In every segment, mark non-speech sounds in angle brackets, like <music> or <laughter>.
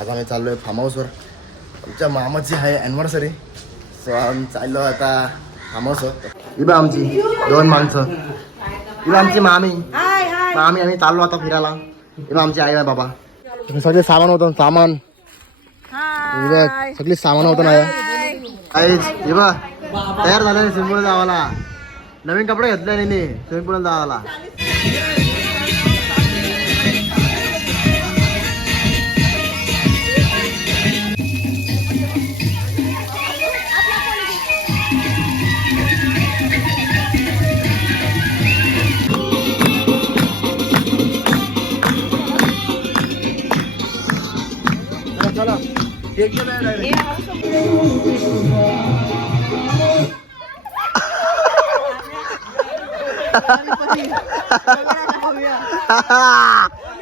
आज आम्ही चाललो आहे फार्म हाऊसवर आमच्या मामाची आहे ॲनिव्हर्सरी सो आम्ही चाललो आता फार्म हाऊसवर ही बा आमची दोन माणसं. ही बा आमची मामी. मामी आम्ही चाललो आता फिरायला. ही बा आमची आई आहे बाबा. सगळे सामान होतं सामान. सगळी सामान होतं ना काहीच हे बा तयार झालं स्विमिंग पूल जावाला. नवीन कपडे घेतले नाही स्विमिंग पूल जावाला.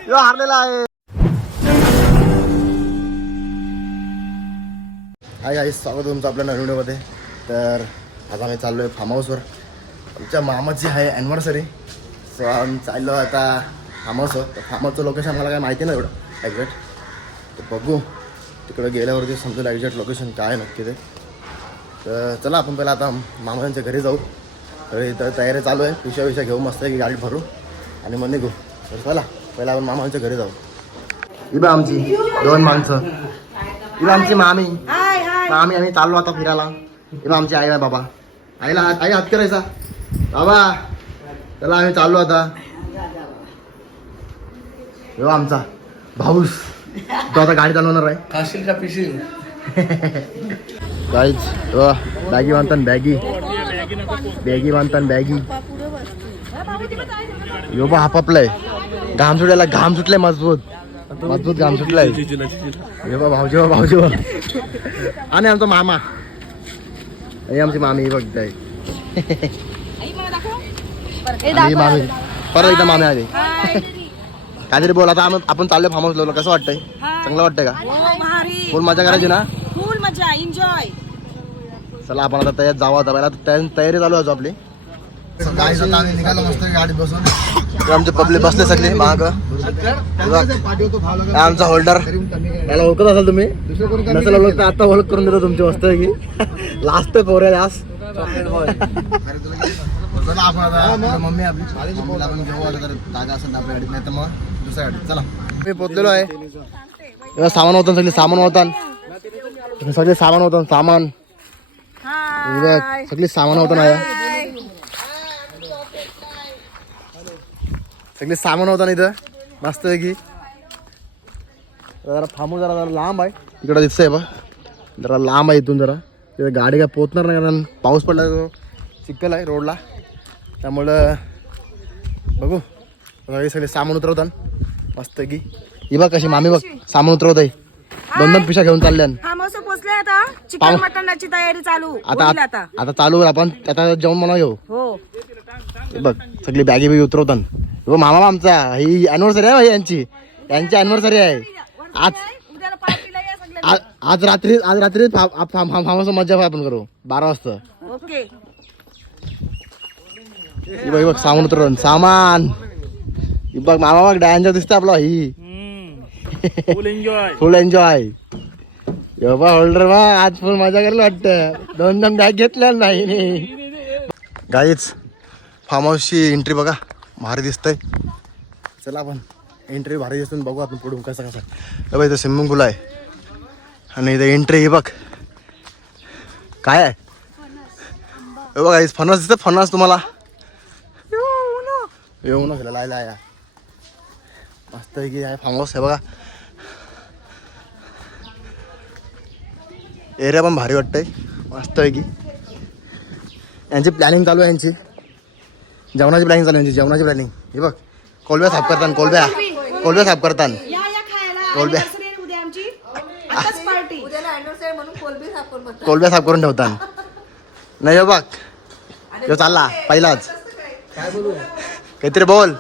हारलेला आहे. हाय आई स्वागत तुमचं आपल्या नवीन व्हिडिओमध्ये. तर आज आम्ही चाललो आहे फार्म हाऊसवर आमच्या मामाची आहे ॲनिव्हर्सरी सो आम्ही चाललो आता फार्म हाऊसवर तर फार्म हाऊसचं लोकेशन मला काय माहिती नाही एवढं एक्झॅक्ट तर बघू. तिकडं गेल्यावरती समजेल एक्झॅक्ट लोकेशन काय नक्की ते. तर चला आपण पहिला आता मामांच्या घरी जाऊ. तर इथं तयारी चालू आहे. पिशव्या विषया घेऊ मस्त की गाडी भरू आणि मग निघू. तर चला पहिला आपण मामांच्या घरी जाऊ. ही बा आमची दोन माणसं. ही बा आमची मामी. मामी आम्ही चाललो आता फिरायला. ही बा आमची आई आहे बाबा. आईला आई हात करायचा. बाबा चला आम्ही चाललो आता. हो आमचा भाऊस. तो आता गाडी चालवणार आहे. खाशील का पिशील? गाईज तो बॅगी बांधताना बॅगी बॅगी बांधताना बॅगी यो बा हापापलाय. घाम सुटलेला घाम सुटलाय मजबूत. मजबूत घाम सुटलाय. यो बा भाऊजी बा भाऊजी बा. आणि आमचा मामा. हे आमची मामी ही बघताय मामी. परत एकदा मामी आली. काहीतरी बोला आता आम्ही- आपण चाललोय फार्म हाऊस कसं वाटतंय? चांगलं वाटतंय का? भारी. फुल मजा करायची ना? फुल मजा एन्जॉय चला आपण आता तयार जाऊ आता. पहिला तयारी तयारी चालू आहे आपली. गाडी आता आम्ही निघालो मस्त गाडीत बसून. आमचे पब्लिक बसले सगळे महाग आमचा होल्डर याला ओळखत असाल तुम्ही? नसेल ओळख तर आता ओळख करून देतो तुमची वस्तू की लास्ट पोर आहे लास्ट मम्मी आपली. मम्मीला आपण घेऊ आलं तर जागा असेल तर आपल्या गाडीत नाही तर मग दुसऱ्या गाडीत चला. मी पोचलेलो आहे. एवढं सामान होतं सगळे सामान होतं. सगळे सामान होतं सामान. हे सगळी सामान होतं ना सगळी सामान होतं ना इथं. मस्त आहे की जरा थांबू जरा जरा लांब आहे. तिकडं दिसतंय बा जरा लांब आहे इथून जरा. तिथं गाडी काय पोचणार नाही कारण पाऊस पडला तो. चिखल आहे रोडला. त्यामुळं बघू. सगळे सगळे सामान उतरवतात मस्त की. ही बघ कशी मामी बघ सामान उतरवत आहे. दोन दोन पिशा घेऊन चालल्या हा मस्त पोचले आता. चिकन पाव- मटणाची तयारी चालू. आता होईल आता आता. चालू आपण आता जेवण म्हणा घेऊ. हो. हे बघ सगळी बॅगी बिगी उतरवतात हे बघ मामा आमचा ही अॅनिव्हर्सरी आहे भाई यांची. यांची अॅनिव्हर्सरी आहे. आज उद्याला पार्टीला या सगळ्या आज आज रात्री आज रात्री फार्माचं मजा आपण करू. बारा वाजता. ओके ही बघ ही बघ सामान उतरवून सामान. ही बघ मामा बघ डायनचा दिसतं आपला ही. फुल एन्जॉय फुल एन्जॉय बा होल्डर बा आज फुल मजा करायला वाटतं. दोन दोन बॅग घेतल्या नाही गाईच फार्म हाऊसची एंट्री बघा. भारी दिसतंय. चला आपण एंट्री भारी दिसतो बघू आपण पुढून कसं कसं. बघ इथं स्विमिंग पूल आहे. आणि इथं एंट्री ही बघ. काय आहे? बघा फणस दिसतं फणस तुम्हाला. येऊ नका लायला या. मस्त आहे की आहे फार्म हाऊस आहे बघा. एरिया पण भारी वाटतंय. मस्त आहे की. यांची प्लॅनिंग चालू आहे यांची. जेवणाची प्लॅनिंग चालू आहे यांची. जेवणाची प्लॅनिंग हे बघ. कोलब्या साफ करताना कोलब्या. कोलब्या साफ करताना. या या खायला. कोलब्या. anniversary आहे उद्या आमची. आताच पार्टी कोलब्या साफ करून ठेवताना. नाही हो बघ. यो चालला पहिलाच. काहीतरी बोल.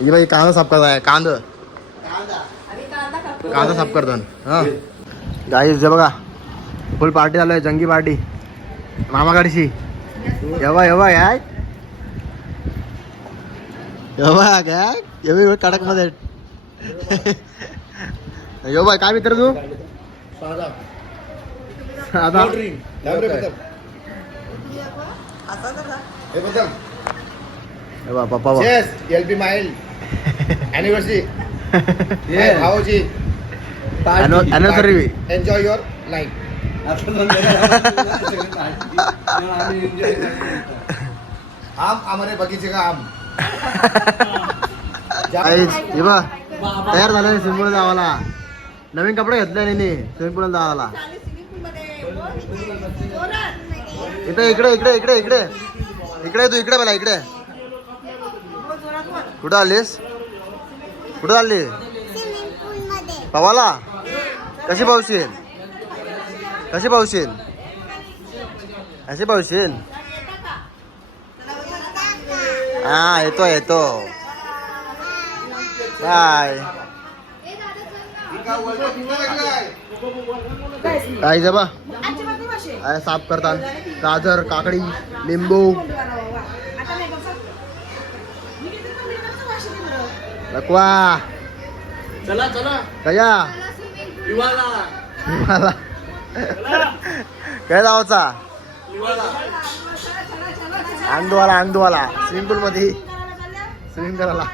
ही बाई कांदा साफ करताय कांद। कांदा साफ करताना हा। गाईस जे बघा फुल पार्टी चालू आहे जंगी पार्टी मामाकडची. एव्हा एव्हा काय एव्हा काय एवढी कडकमध्ये यो बाय काय मित्र तू? आता हे बा पप्पा एल पी भाऊजी एन्जॉय युअर लाईफ आम आम्हाला बगीचे का आम हे बा तयार झालं स्विमिंग पूल जावाला नवीन कपडे घेतले नाही स्विमिंग पूल जावाला इकडे इकडे इकडे इकडे इकडे इकडे तू इकडे मला इकडे कुठं आलीस? कुठं आली पवाला कशी पावशील कशी पावशील कशी पावशील हा येतो येतो. काय काय जबा. साफ करतात गाजर काकडी लिंबू. लकवा चला चला। कया मला काय जावाचा। अंगदवाला अंगदवाला स्विमिंग पूल मध्ये स्विमिंग करायला.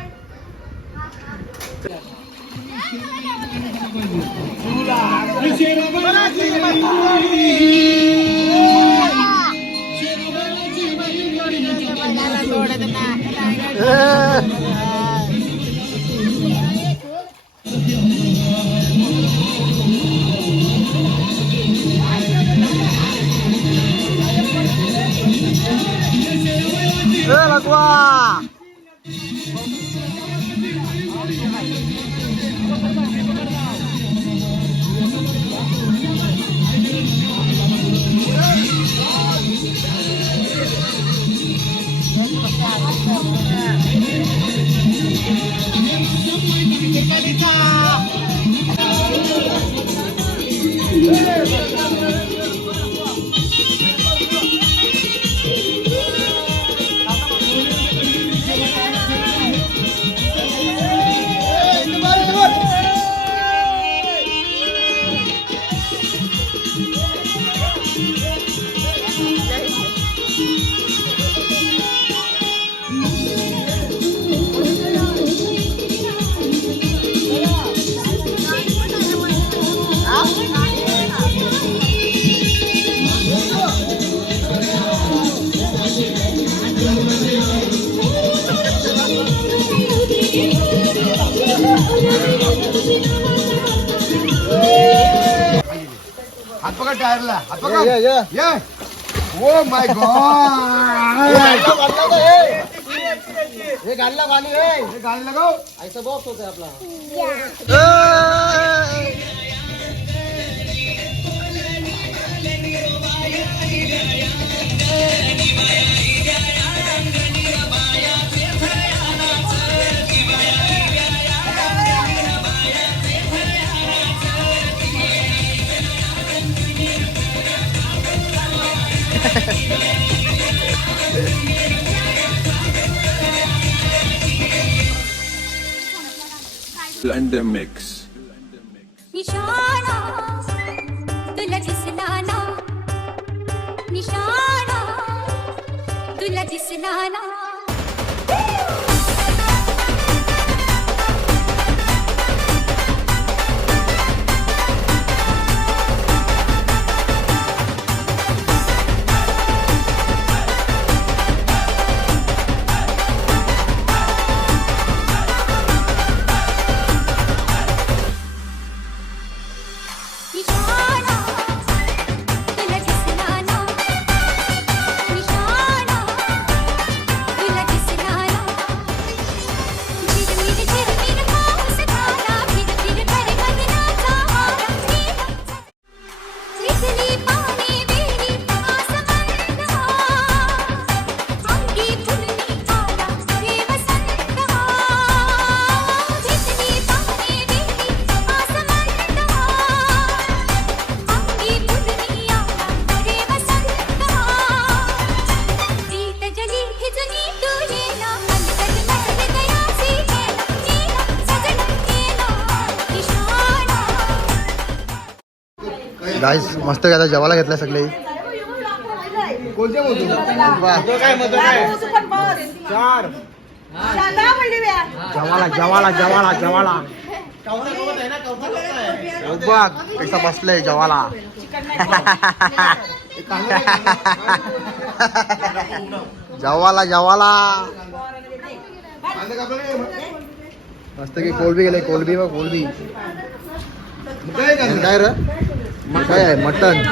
ए. माय हे गाडला पाणी हे. हे गाडी लगाव ऐसा बॉक्स होता आपला. Blender Mix. गाईस मस्त आता जेवायला घेतलं सगळे. जवाला जवाला जवाला जवाला बघ कसा बसलंय जवाला जवाला जवाला? मस्त की कोलबी गेले कोलबी बघ कोलबी. काय? काय र? काय आहे मटन?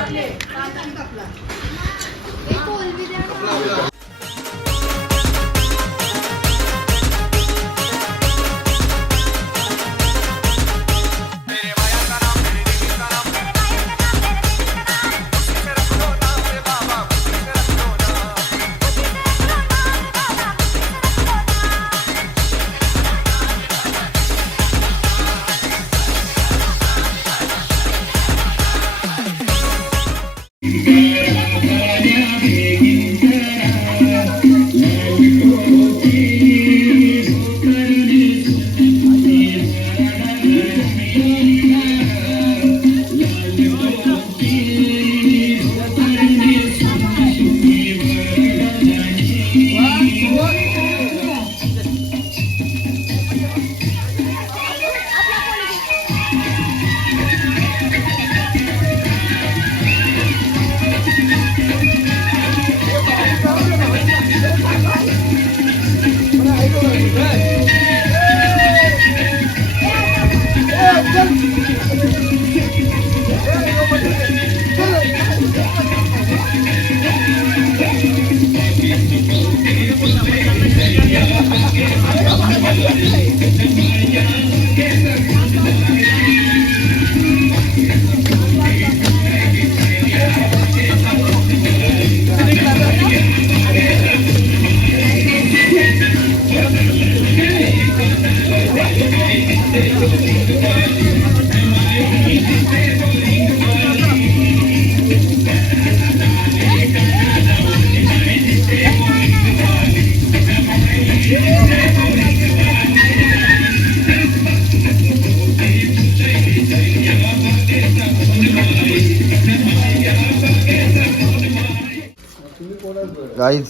गाईज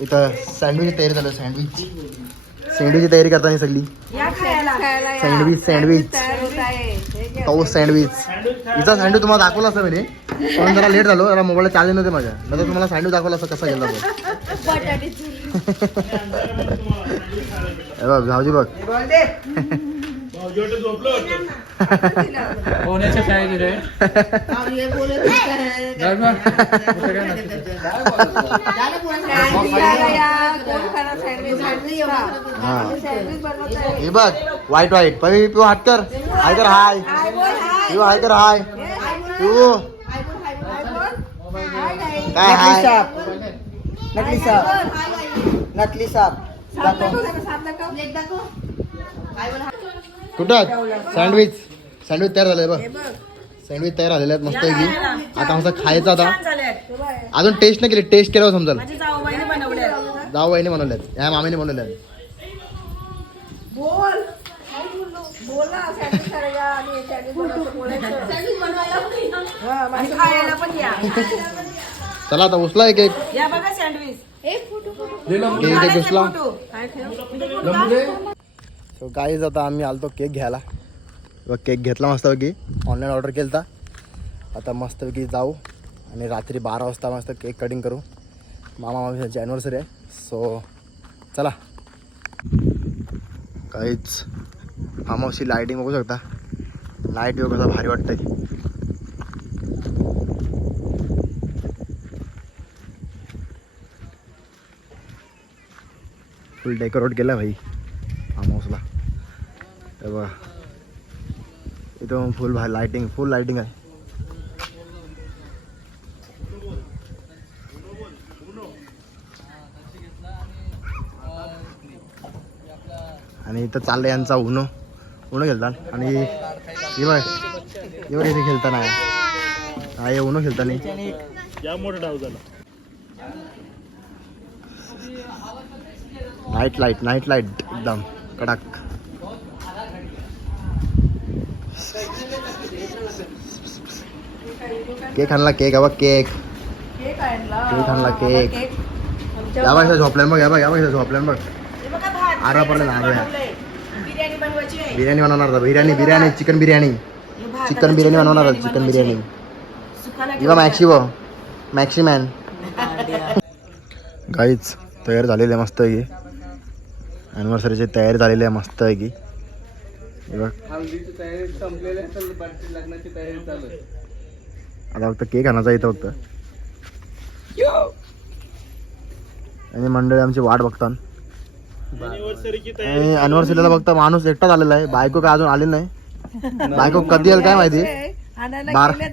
इथं सँडविच तयारी झालं सँडविच सँडविचची तयारी करताना सगळी. खायला सँडविच सँडविच तो सँडविच हिचा सँडविच तुम्हाला दाखवला असं म्हणे पण जरा लेट झालो. जरा मोबाईलला चार्ज नव्हते माझ्या. नंतर तुम्हाला सँडविच दाखवला असं कसा गेला तो. भाऊजी बघ होण्याच्या शाळेत रे हा हे बघ वाईट वाईट. पवी पिऊ हात कर. हाय कर हाय. पिऊ हाय कर हाय. पिऊ. काय हाय? नकली साप. नकली साप. कुठं सँडविच सँडविच तयार झालंय बघ. सँडविच तयार झालेले आहेत मस्त की आता मस्त खायचं आता. अजून टेस्ट नाही केली टेस्ट केल्यावर समजेल. माझी जाऊबाईने बनवले जाऊ बाईने बनवल्यात. या मामीने बनवल्यात. बोल. बोल ना सँडविच करायला आणि सँडविच बनवायचं बोलायचं. हा, आणि खायला पण या. चला आता उचला एक एक. या बघा सँडविच केक एक उचला. सो काहीच आता आम्ही आलतो केक घ्यायला. केक घेतला मस्तपैकी. ऑनलाईन ऑर्डर केला आता मस्तपैकी जाऊ आणि रात्री बारा वाजता मस्त केक कटिंग करू. मामा मामीची ॲनिव्हर्सरी आहे. सो चला. काहीच हाऊसची लाईटिंग बघू शकता. लाइट बघू कसं भारी वाटतंय. फुल डेकोरेट केलं भाई. फार्म हे बघा. इथं फुल भा लाइटिंग फुल लाइटिंग आहे. आणि इथं चाललंय यांचा उनो उनो खेळतात. आणि हे इथे खेळताना आहे. हा उनो खेळताना नाईट लाइट नाईट लाइट एकदम. कडक. केक आणला केक हवा केक. केक आणला. केक या बघ झोपल्यान बघ या बघ या बघ झोपल्यान बघ. हे. आरा पडलं आरा. बिर्याणी बनवणार होता बिर्याणी बिर्याणी चिकन बिर्याणी. चिकन बिर्याणी बनवणार होता चिकन बिर्याणी. इवा. मॅक्सी वो मॅक्सी मॅन. गाईच तयार झालेली आहे मस्त आहे ॲनिव्हर्सरीची तयारी झालेली आहे मस्त आहे की. बघ. हल्दीची तयारी संपलेली आहे तर बाकी लग्नाची तयारी चालू आहे. आता फक्त केक आणायचा इथं फक्त. आणि मंडळी आमची वाट बघतात आणि अनिव्हर्सरीला फक्त माणूस एकटाच आलेला आहे. बायको काय अजून आली नाही. बायको कधी येईल काय माहिती?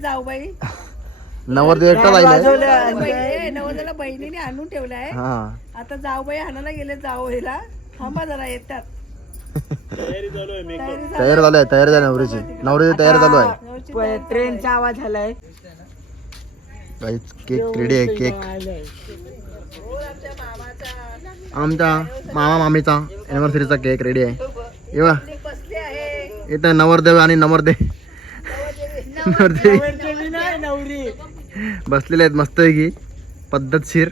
जाऊ बाई. <laughs> नवरदेव एकटाच आलेला बहिणीने आणून ठेवलाय हा. आता जाऊबाई आणायला गेले जावईला थांबा जरा येतात. तयारी तयार झाली आहे. तयार झाली नवरीची. नवरीची तयारी चालू आहे. ट्रेनचा आवाज झालाय केक रेडी आहे केक आमच्या मामा मामीचा अॅनिव्हर्सरीचा केक रेडी आहे. येवा बसले आहे इथं नवरदेव आणि नवरदे नवरदेवी. बसलेले आहेत मस्त आहे की पद्धतशीर.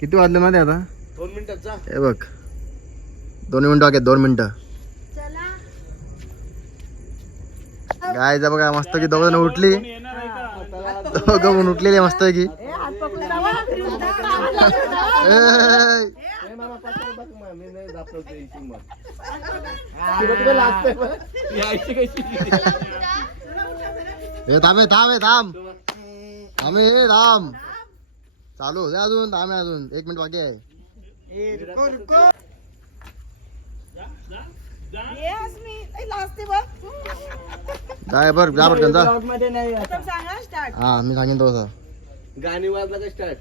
किती वाजले मध्ये आता? दोन मिनिटाचा हे बघ. दोन मिनिटं बाकी आहेत, दोन मिनिटं. गायचा बघा मस्त की दोघं जण उठली. दोघं उठलेली मस्त आहे की. ही हे थांब हे थांब हे थांब. थांब हे थांब. चालू दे अजून. थांब हे अजून. एक मिनिट बाकी आहे. जाय बर जा बरं जा. सांगा स्टार्ट हा मी सांगेन तो तसा. गाणी वाजला का स्टार्ट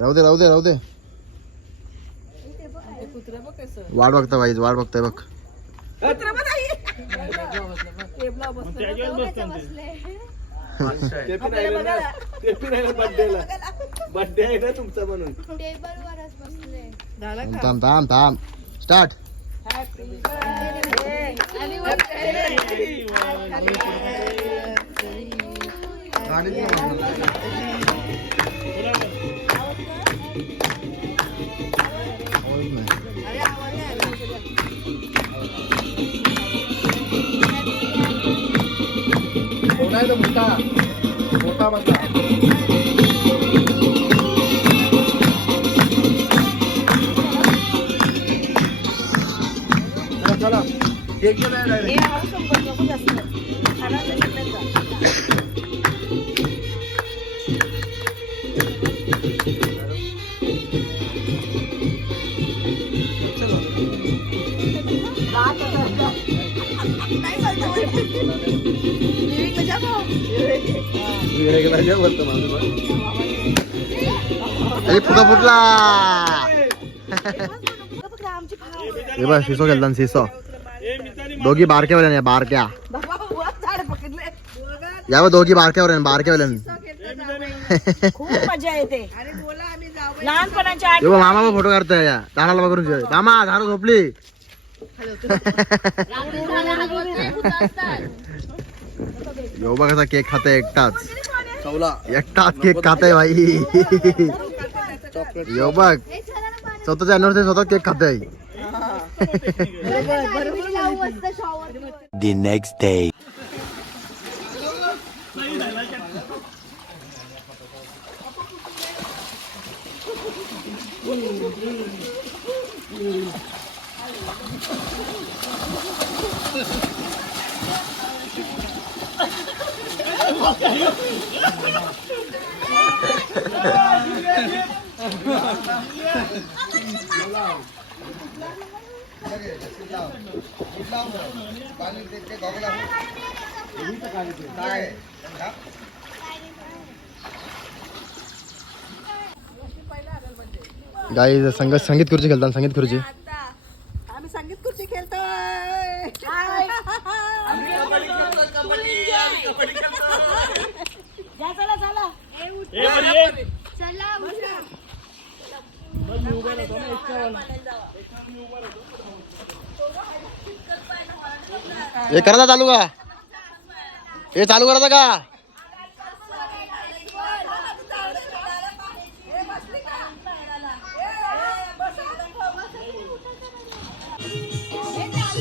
राहू दे राहू दे राहू दे. कुत्रा बघ कसं. वाट बघता पाहिजे वाट बघताय बघ. कुत्रा बघ आई. टेबला बसलं. ते पण राहिलं ना ते पण राहिलं बर्थडेला बर्थडे आहे ना तुमचा म्हणून. झालं थांब थांब थांब. थांब स्टार्ट मोठा आहे तो मोठा मोठा केक पण आहे direct. हे हळू संपत नको जास्त. खाना लगेच जा. लिव्हिंगला जा भाऊ. वेगळा जे बोलतो माझं पण. ए फुटा फुटला बघ ना, आमची भाव. हे बघ सिसो खेळतात सिसो दोघी बारक्या वाल्याने बारक्या बाबा, वर झाड पकडलंय. या बघ दोघी बारक्या वाल्याने बारक्या वाल्याने खूप मजा येते आणि बोला आम्ही जाऊ लहानपणाच्या हे बघ मामा फोटो काढतोय या धानाला बघून ठेव. मामा धारा झोपली यो बघ कसा केक खाताय एकटाच चवला। एकटाच केक खाताय भाई। यो बघ स्वतःच्या अॅनिव्हर्सरी स्वतः केक खाताय the next day. गाई संगीत संगीत खुर्ची खेळतात संगीत खुर्ची. आम्ही संगीत खुर्ची खेळतोय. जा, चला चला. हे करायचा चालू का? हे चालू करायचं का?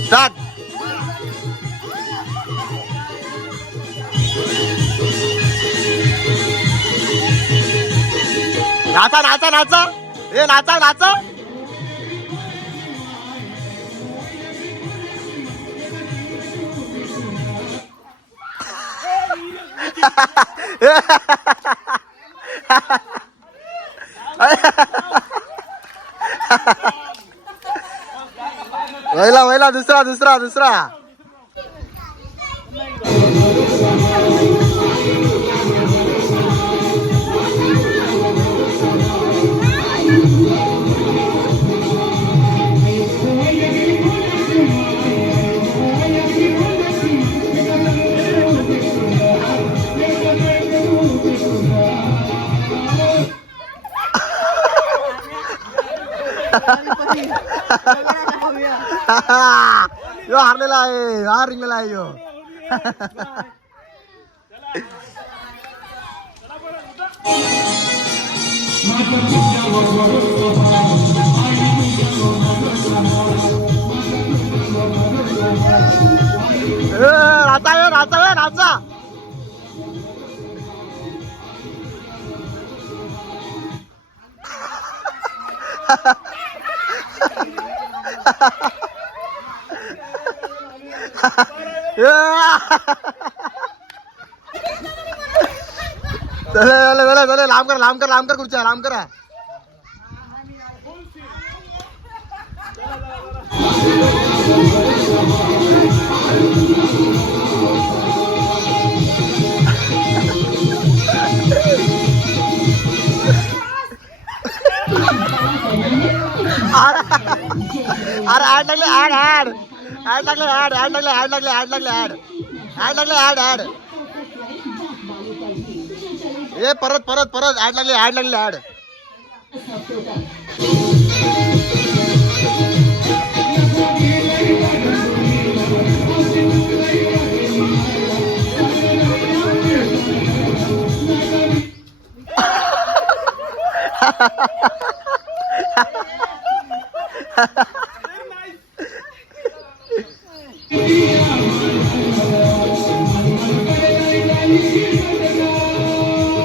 स्टार्ट नाचा नाचा नाचा. ए नाचा नाचा. <laughs> वहिला वहिला दुसरा दुसरा दुसरा <laughs> यो हारलेला आहे. हा रिंगलेला आहे यो. <laughs> ए, नाचा यो चले चले लांब कर लांब कर लांब कर खुर्च्या लांब करा Thank you. ऍड लागले ऍड ऍड लागले ऍड ऍड लागले ऍड लागले ऍड लागले ऍड ऍड लागले ऍड ऍड ए परत परत परत. ऍड लागले ऍड लागले ऍड <laughs>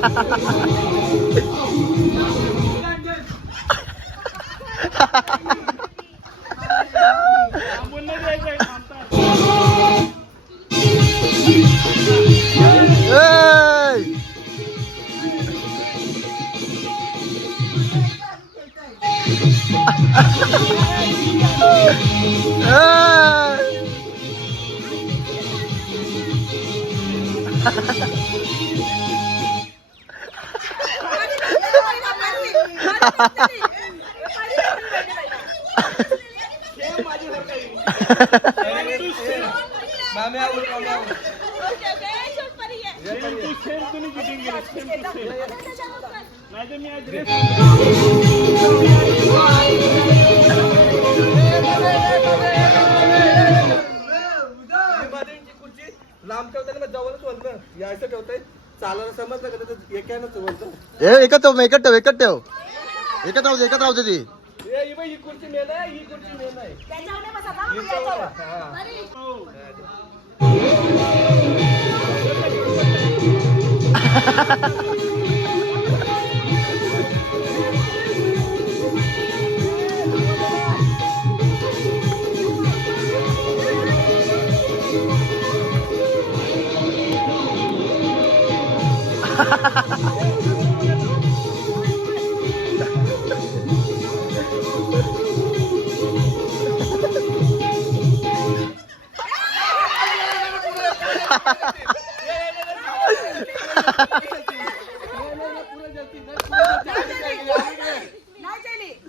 ハハハハ! लांब ठेवताना मग जवळच बोलतं यायचं ठेवतंय चालायला समजलं का त्याचं एकानंच बोलतं ए एकच ठेव एकच ठेव एकच ठेव एकच राहू दे एकच राहू दे ती ए ही बाई ही खुर्ची मेन आहे ही खुर्ची मेन आहे हा.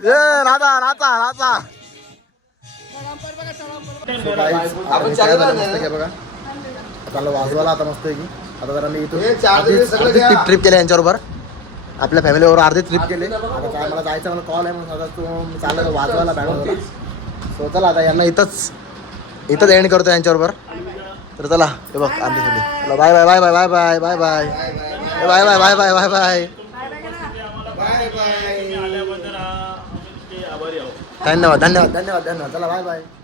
राजा राजा राजा आपण बघा चालू वाजवाला आता मस्त आहे की. आता जरा मी इथून ट्रिप ट्रिप केली यांच्याबरोबर. आपल्या फॅमिलीबरोबर अर्धी ट्रिप केली. आता काय मला जायचं मला कॉल आहे म्हणून आता तू चाललं वाजवायला बँगलोरला सो चला आता यांना इथंच इथंच एंड करतो यांच्याबरोबर. तर चला हे बघ आमच्यासाठी चला bye bye bye bye bye bye bye bye bye bye bye bye bye bye धन्यवाद धन्यवाद धन्यवाद धन्यवाद. चला बाय बाय